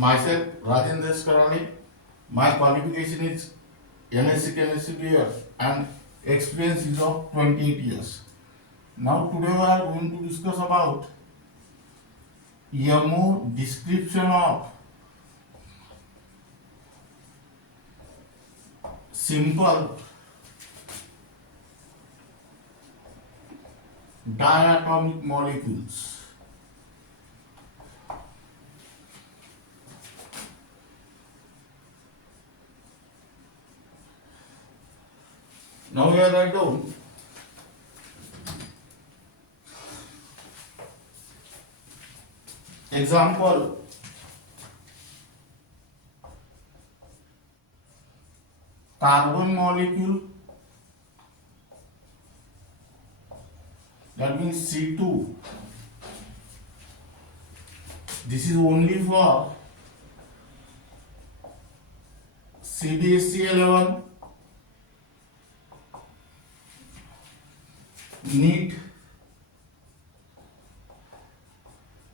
Myself, Rajendra Karani. My qualification is MSc Chemistry year and experience is of 28 years. Now today we are going to discuss about MO description of simple diatomic molecules. Now here I go. Example, carbon molecule, that means C2. This is only for CBSE 11, NEET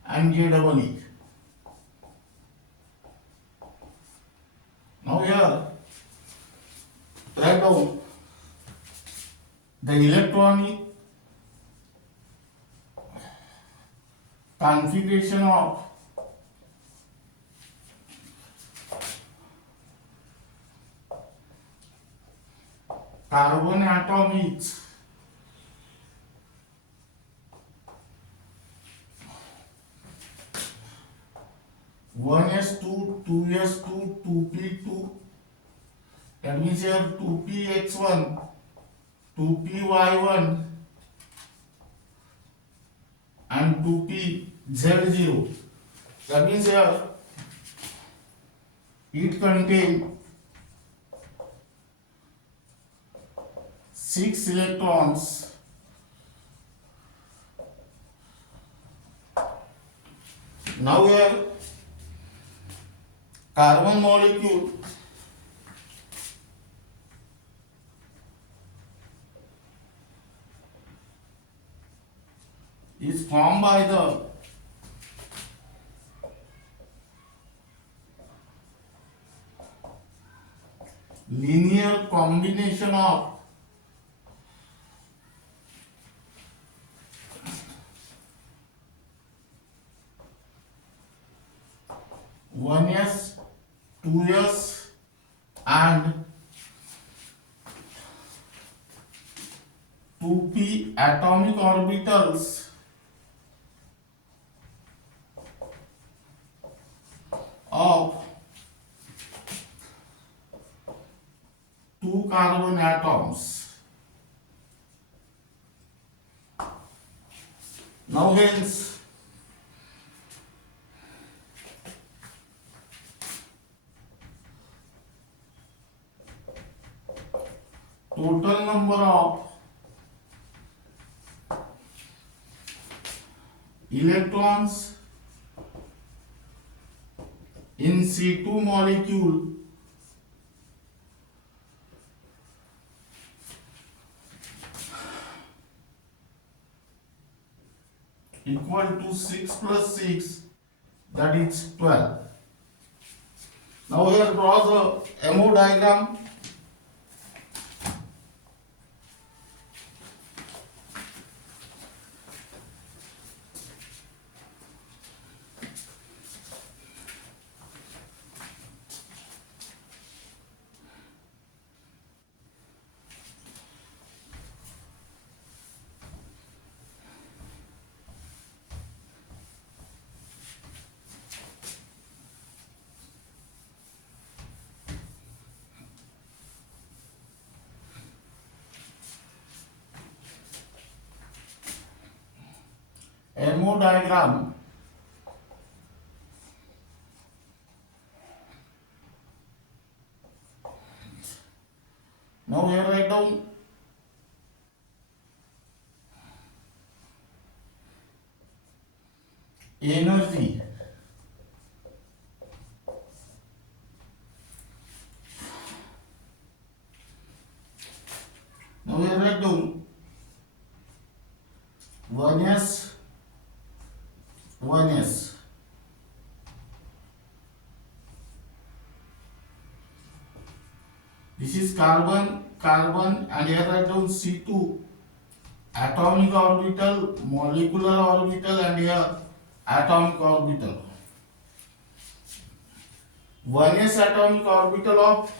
and JEE. Now here, write down the electronic configuration of carbon atoms one S2, 2S2, 2P2, that means here 2PX1, 2PY1 and 2PZ0. That means here it contains 6 electrons. Now here carbon molecule is formed by the linear combination of one S, 2S and 2p atomic orbitals of 2 carbon atoms. Now hence total number of electrons in C2 molecule equal to 6 plus 6, that is 12. Now here draw the MO diagram. MO diagram. Now here write down energy. Now here write down 1s carbon, carbon, and here write down C2, atomic orbital, molecular orbital, and here atomic orbital. 1s atomic orbital of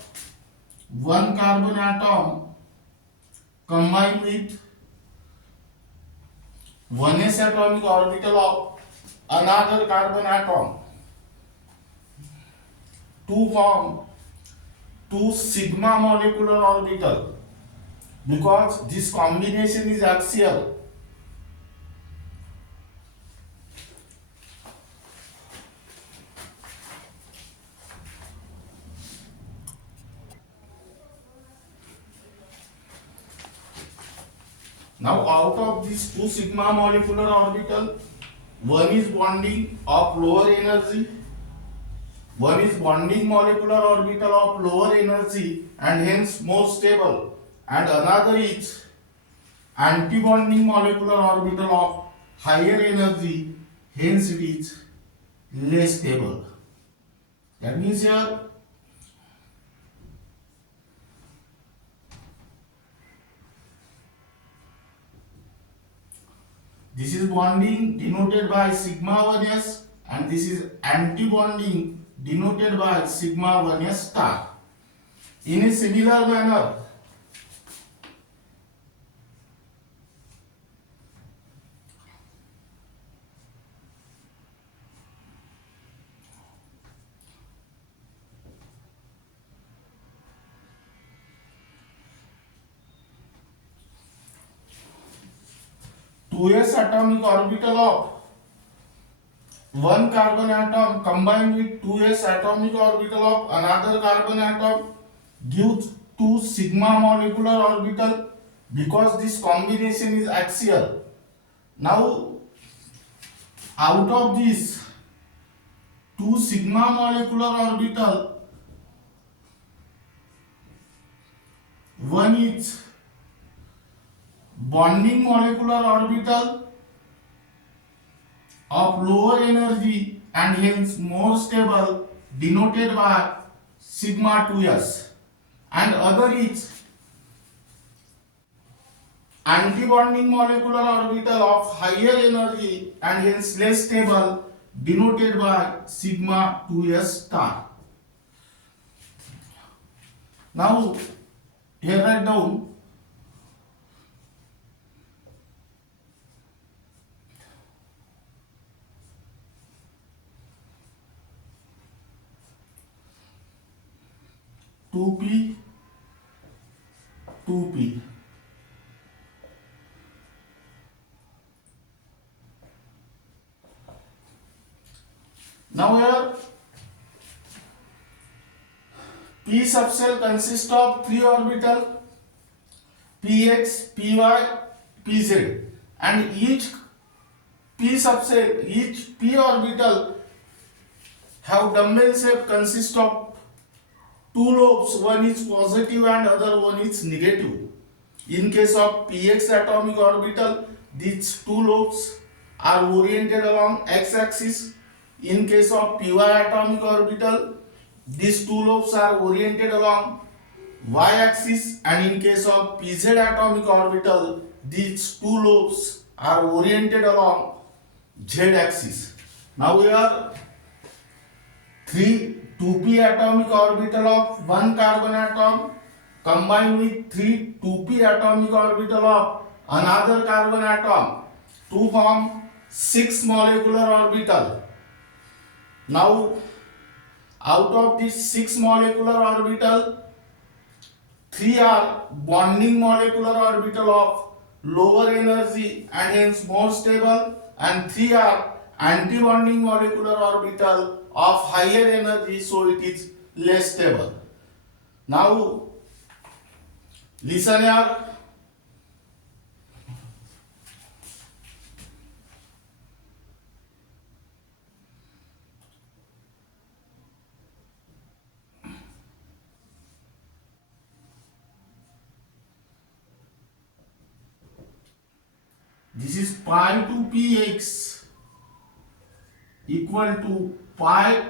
one carbon atom combined with 1s atomic orbital of another carbon atom to form 2 sigma molecular orbital, because this combination is axial. Now out of these 2 sigma molecular orbital, one is bonding of lower energy, one is bonding molecular orbital of lower energy and hence more stable, and another is anti-bonding molecular orbital of higher energy, hence it is less stable. That means here this is bonding denoted by sigma 1s and this is anti-bonding denoted by sigma 1s star. In a similar manner, two s atomic orbital of one carbon atom combined with 2s atomic orbital of another carbon atom gives 2 sigma molecular orbital, because this combination is axial. Now out of this 2 sigma molecular orbital, one is bonding molecular orbital of lower energy and hence more stable, denoted by sigma 2s, and other is anti-bonding molecular orbital of higher energy and hence less stable, denoted by sigma 2s star. Now here write down two p 2p. Now here p subcell consists of 3 orbital px, py, pz, and each p orbital have dumbbell shape, consist of 2 lobes, one is positive and other one is negative. In case of px atomic orbital, these 2 lobes are oriented along x-axis. In case of py atomic orbital, these 2 lobes are oriented along y-axis, and in case of pz atomic orbital, these 2 lobes are oriented along z-axis. Now we are 2p atomic orbital of one carbon atom combined with 3 2p atomic orbital of another carbon atom to form 6 molecular orbital. Now out of these 6 molecular orbital, 3 are bonding molecular orbital of lower energy and hence more stable, and 3 are anti-bonding molecular orbital of higher energy, so it is less stable. Now listen here. This is pi to px equal to pi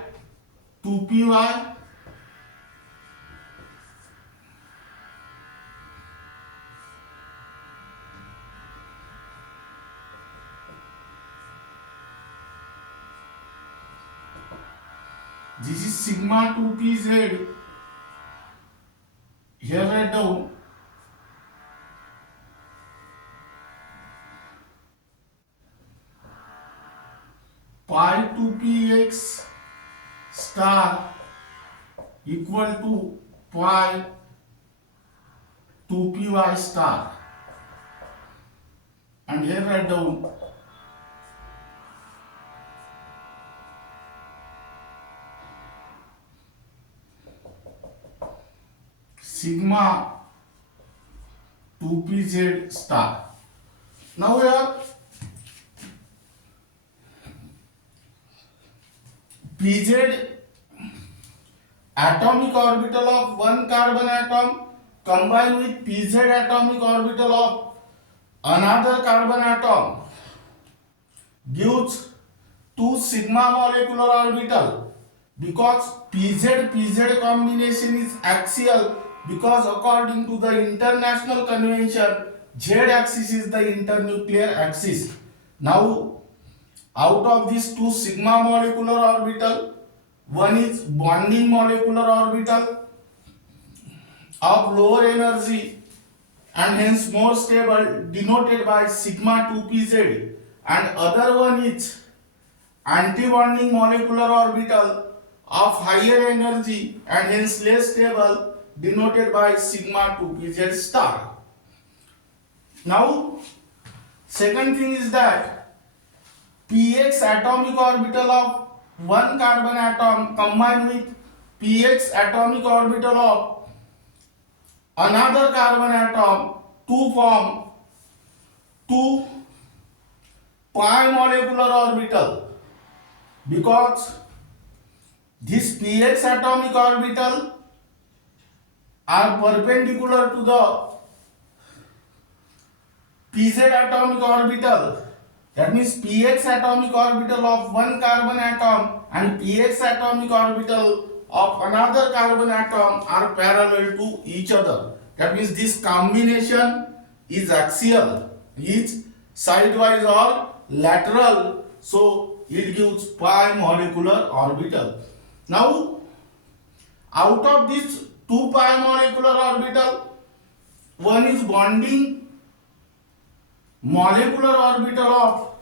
2py This is sigma 2pz. Here write down pi 2px star equal to pi 2py star, and here write down sigma 2pz star. Now here pz atomic orbital of one carbon atom combined with pz atomic orbital of another carbon atom gives two sigma molecular orbital. Because pz combination is axial, because according to the international convention z axis is the internuclear axis. Now out of these two sigma molecular orbital, one is bonding molecular orbital of lower energy and hence more stable, denoted by sigma 2pz, and other one is antibonding molecular orbital of higher energy and hence less stable, denoted by sigma 2pz star. Now second thing is that px atomic orbital of one carbon atom combined with px atomic orbital of another carbon atom to form two pi molecular orbital. Because this px atomic orbital are perpendicular to the pz atomic orbital. That means px atomic orbital of one carbon atom and px atomic orbital of another carbon atom are parallel to each other. That means this combination is axial, is sidewise or lateral, so it gives pi molecular orbital. Now out of these two pi molecular orbital, one is bonding molecular orbital of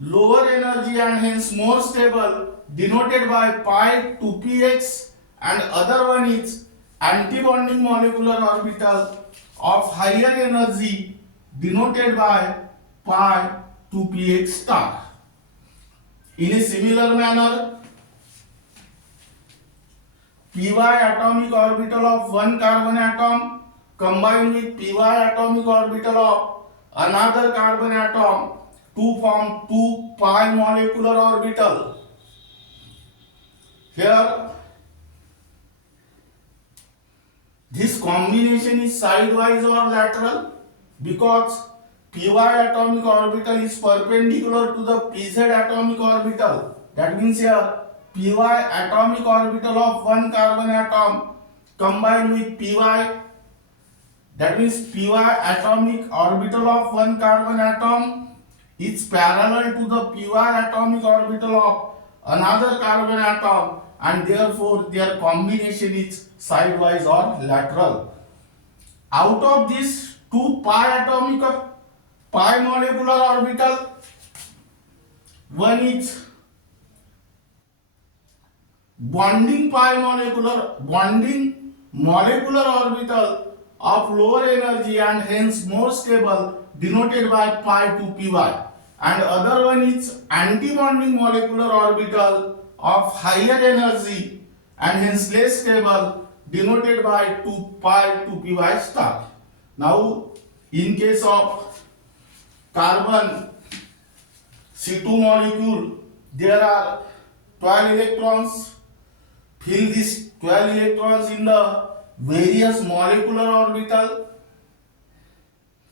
lower energy and hence more stable, denoted by pi 2px, and other one is antibonding molecular orbital of higher energy, denoted by pi 2px star. In a similar manner, py atomic orbital of one carbon atom combined with py atomic orbital of another carbon atom to form two pi molecular orbital. Here this combination is sidewise or lateral because py atomic orbital is perpendicular to the pz atomic orbital. That means here py atomic orbital of one carbon atom combined with py, that means py atomic orbital of one carbon atom is parallel to the py atomic orbital of another carbon atom, and therefore their combination is sidewise or lateral. Out of these two pi molecular orbital, one is bonding molecular orbital of lower energy and hence more stable, denoted by pi 2py, and other one is antibonding molecular orbital of higher energy and hence less stable, denoted by 2 pi 2py star. Now in case of carbon C2 molecule, there are 12 electrons. Fill these 12 electrons in the various molecular orbital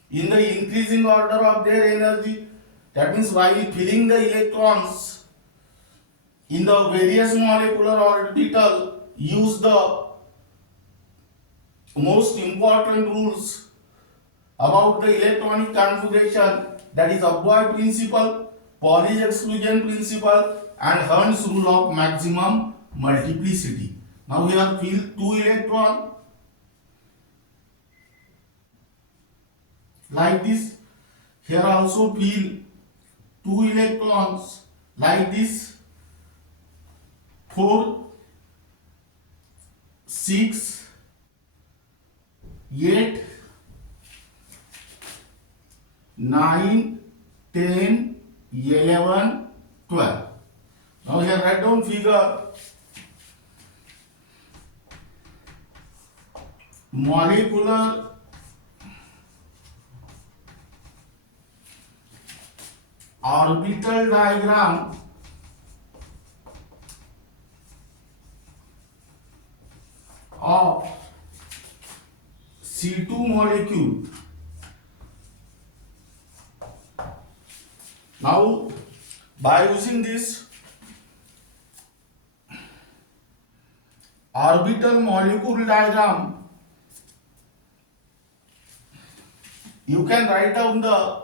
in the increasing order of their energy. That means while filling the electrons in the various molecular orbital, use the most important rules about the electronic configuration, that is Abboy principle, Pauli's exclusion principle, and Hund's rule of maximum multiplicity. Now here fill 2 electron like this. Here also fill 2 electrons like this. 4, 6, 8, 9, 10, 11, 12. Now here write down figure. Molecular orbital diagram of C2 molecule. Now by using this orbital molecule diagram, you can write down the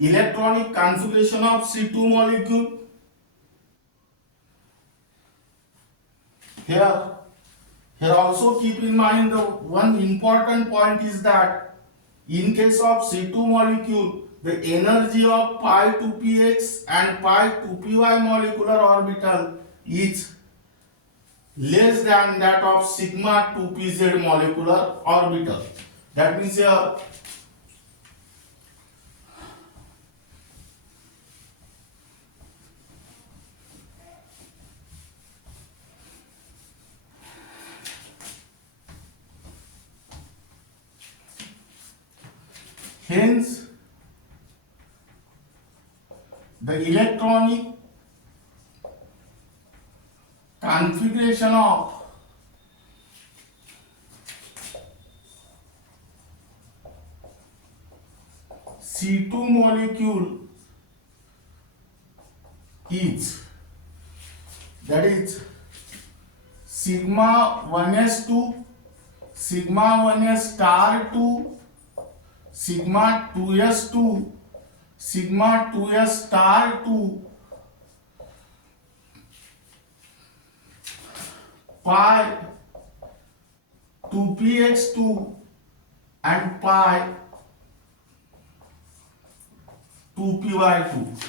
electronic configuration of C2 molecule. Here also keep in mind the one important point is that in case of C2 molecule, the energy of pi 2px and pi 2py molecular orbital is less than that of sigma 2pz molecular orbital. That means here hence the electronic configuration of C2 molecule is, that is sigma 1s2, sigma 1s star 2, sigma 2s2, sigma 2s star 2, pi 2px2 and pi 2py2.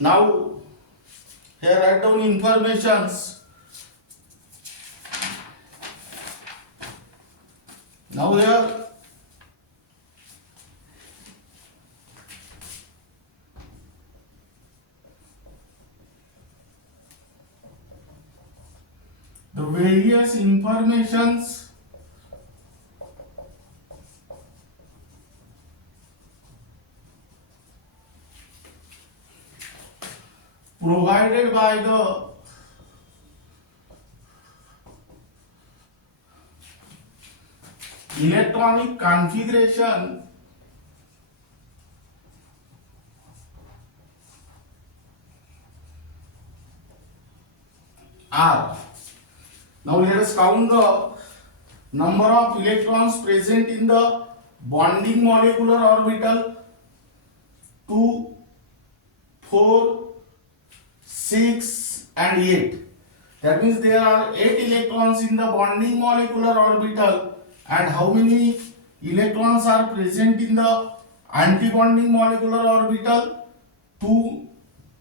Now here write down informations. Now here the various informations provided by the electronic configuration are. Now let us count the number of electrons present in the bonding molecular orbital. 2, 4, 6 and 8. That means there are 8 electrons in the bonding molecular orbital. And how many electrons are present in the antibonding molecular orbital? 2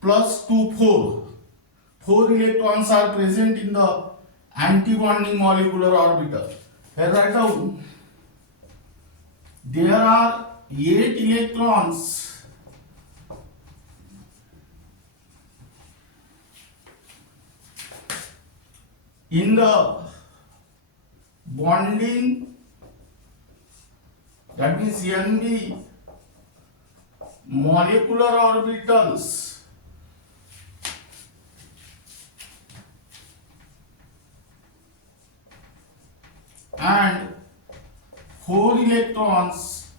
plus 2, 4. 4 electrons are present in the antibonding molecular orbital. Here write down. There are 8 electrons in the bonding, that means NB molecular orbitals, and 4 electrons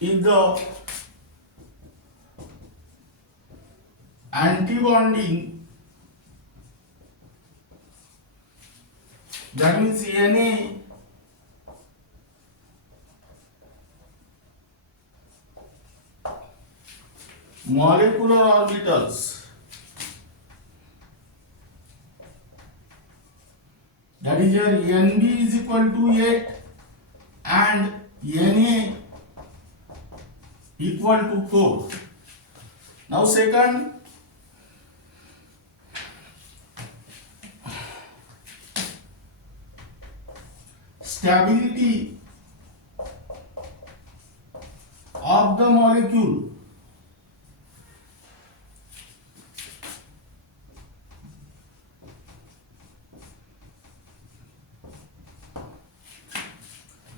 in the antibonding, that means Na molecular orbitals, that is your Nb is equal to 8 and Na equal to 4. Now second, stability of the molecule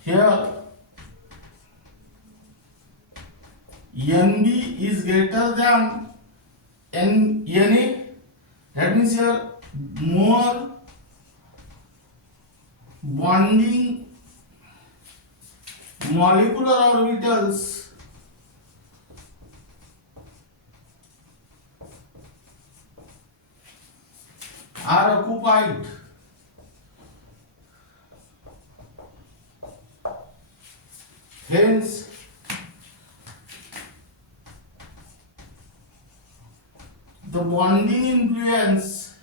here Nb is greater than Na, that means here more bonding molecular orbitals are occupied. Hence, the bonding influence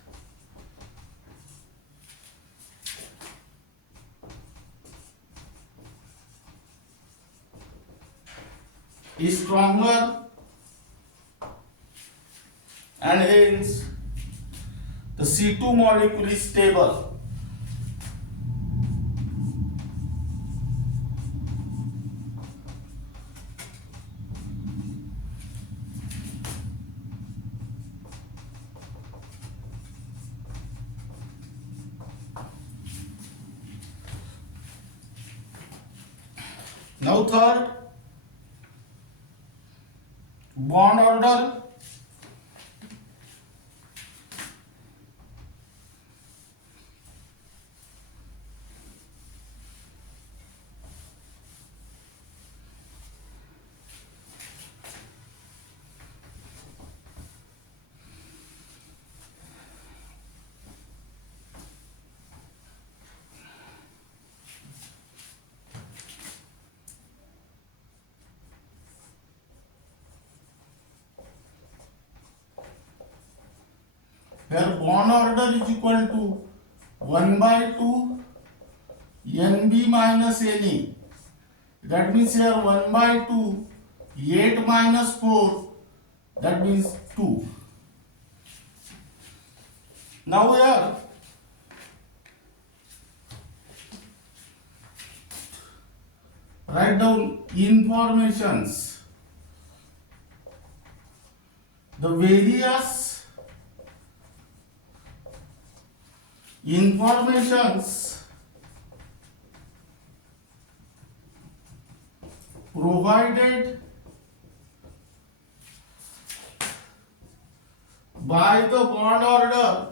is stronger, and hence the C2 molecule is stable. Now third, bond order. Where bond order is equal to 1 by 2 Nb minus Na. That means here 1 by 2, 8 minus 4, that means 2. Now here write down informations. The various informations provided by the bond order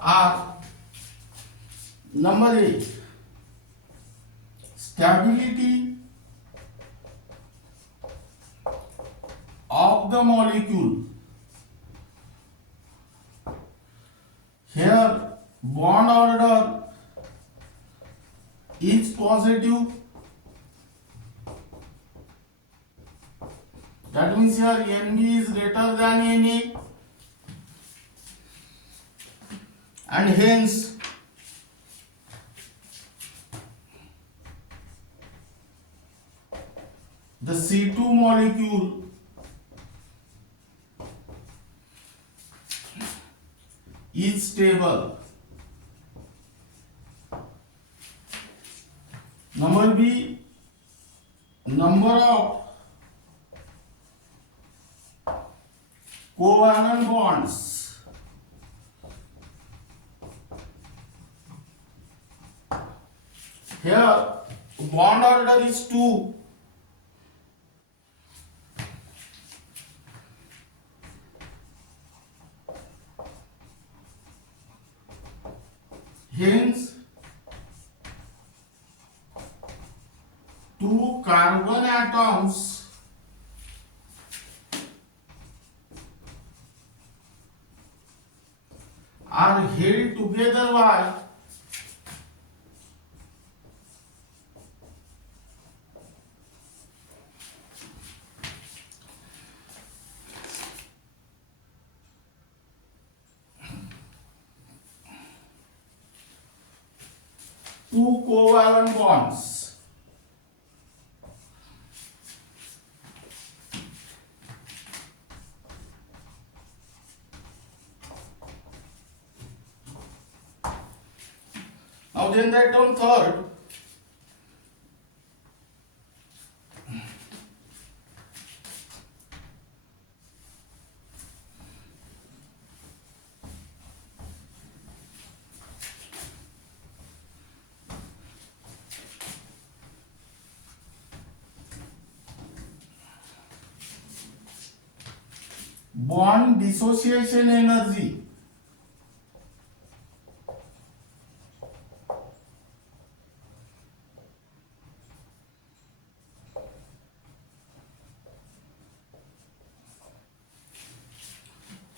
are: number 8, stability of the molecule. Here bond order is positive, that means here Nb is greater than Na, and hence the C2 molecule is stable. Number B, number of covalent bonds. Here bond order is 2. Hence, 2 carbon atoms are held together by two covalent bonds. Now then write down third. Bond dissociation energy.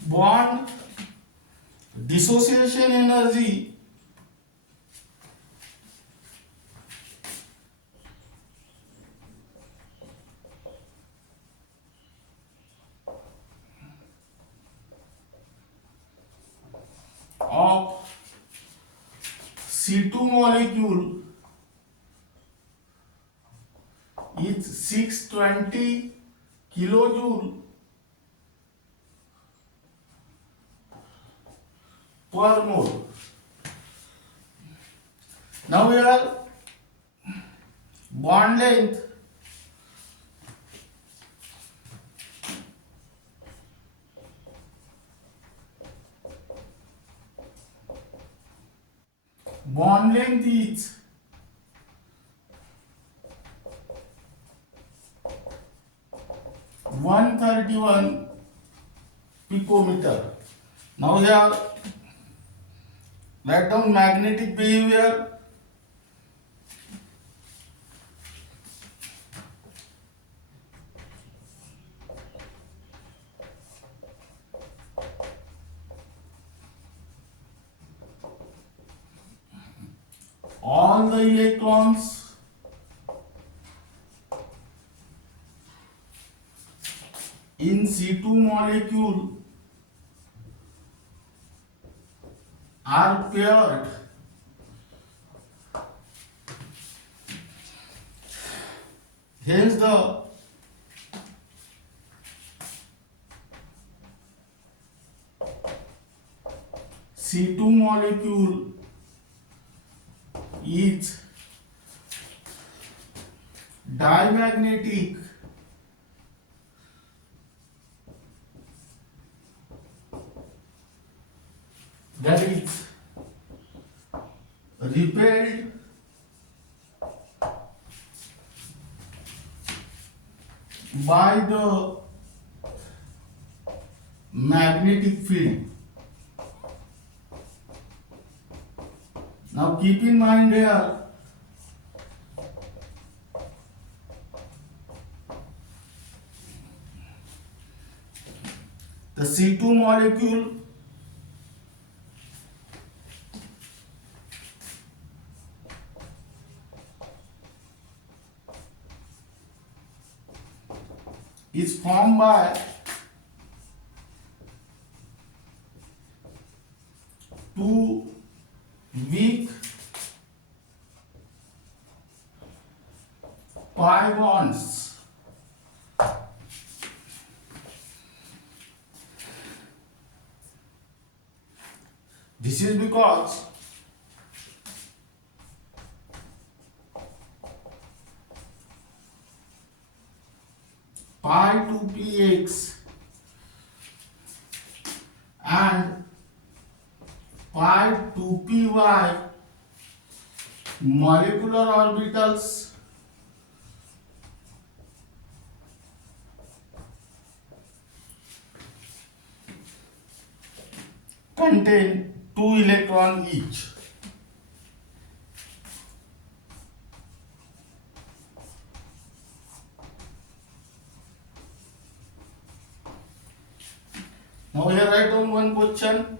Bond dissociation energy of C2 molecule is 620 kilojoule per mole. Now here bond length is 131 picometer. Now here write down magnetic behavior. All the electrons in C2 molecule are paired. Hence the C2 molecule is diamagnetic. That is repelled by the magnetic field. Now keep in mind here the C2 molecule is formed by two weak pi bonds. This is because pi 2px and pi 2py molecular orbitals contain 2 electrons each. Now here write down one question.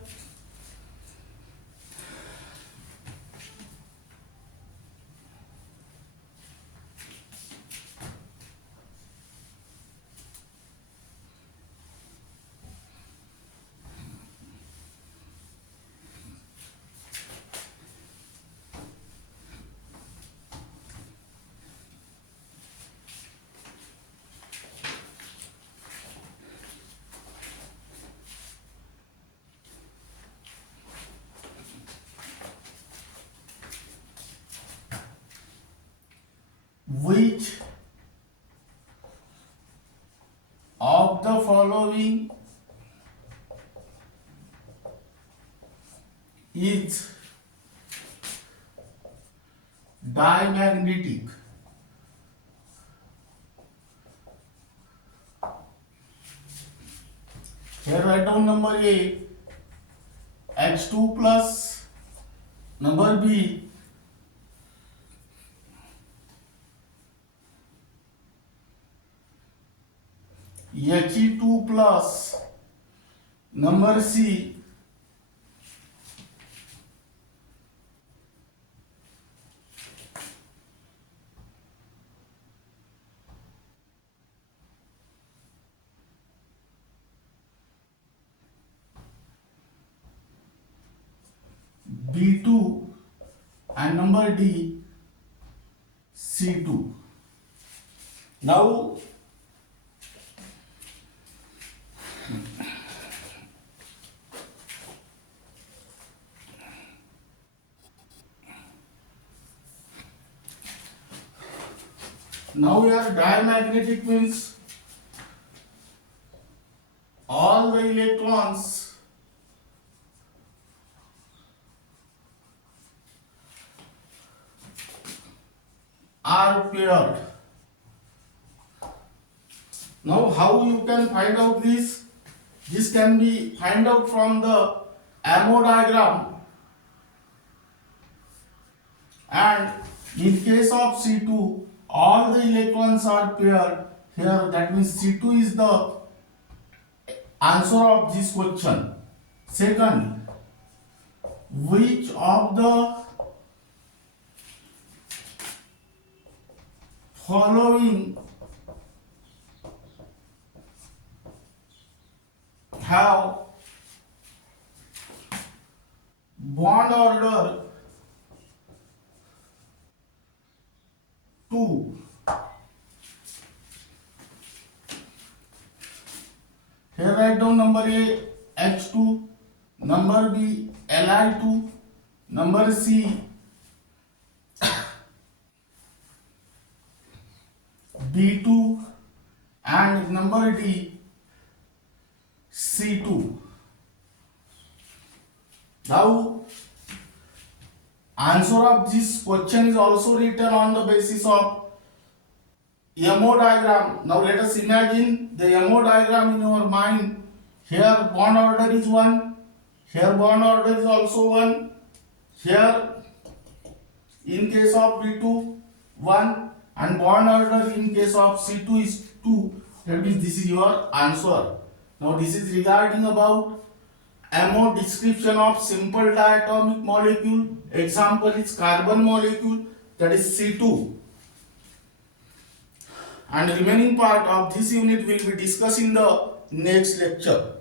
which of the following is diamagnetic? Here write down number A, H2 plus, number B, He2 plus, number C, B2, and number D, C2. Now here diamagnetic means all the electrons are paired. Now how you can find out this? This can be find out from the MO diagram, and in case of C2 all the electrons are paired here, that means C2 is the answer of this question. Second, which of the following have bond order 2? Here write down number A, H2, number B, Li2, number C, B2, and number D, C2. Now answer of this question is also written on the basis of MO diagram. Now let us imagine the MO diagram in our mind. Here bond order is 1, here bond order is also 1, here in case of B2 1, and bond order in case of C2 is 2. That means this is your answer. Now this is regarding about MO description of simple diatomic molecule. Example is carbon molecule, that is C2. And the remaining part of this unit will be discussed in the next lecture.